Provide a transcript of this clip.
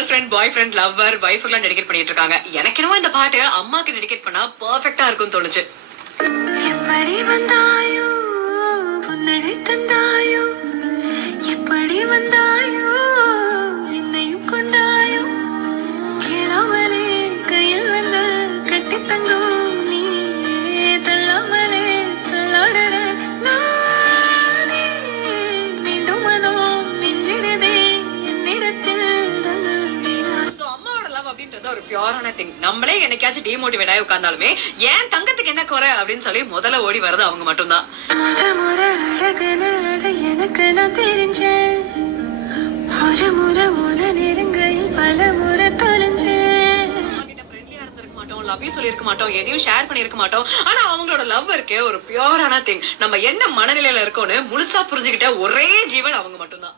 Girl friend பாய் friend lover wife எல்லாம் dedicate பண்ணிட்டு இருக்காங்க. எனக்கு என்னவோ இந்த பாட்டு அம்மாக்கு டெடிகேட் பண்ணா பெர்ஃபெக்ட்டா இருக்கும்னு தோணுச்சு. எப்படி வந்தாயோ புன்னகை தந்தாயோ எப்படி வந்தாயோ என்னையும் கொண்டாயோ கேளாமலே கையில் வந்து கட்டி தங்கும் நீ தள்ளாமலே தள்ளாடுற நானே மீண்டும் மனோ நெஞ்சிடுதே என்னிடத்தில் So, அம்மாவோட லவ் அப்படின்றது ஒரு பியூரான திங். நம்மளே என்னைக்காச்சும் டிமோட்டிவேட் ஆகி உட்கார்ந்தாலுமே ஏன் தங்கத்துக்கு என்ன குறை அப்படின்னு சொல்லி முதல்ல ஓடி வர்றது அவங்க மட்டும்தான். எனக்கு நான் தெரிஞ்சேன் ஒரு முறை உன நெருங்கையில் பல முறை தொலைஞ்சேன். ஃப்ரெண்ட்லியா இருந்திருக்க மாட்டோம், லவ் யூ சொல்லியிருக்க மாட்டோம், எதையும் ஷேர் பண்ணிருக்க மாட்டோம். ஆனா அவங்களோட லவ் இருக்கே ஒரு பியூரான திங். நம்ம என்ன மனநிலையில இருக்கோம்னு முழுசா புரிஞ்சுக்கிட்ட ஒரே ஜீவன் அவங்க மட்டும்தான்.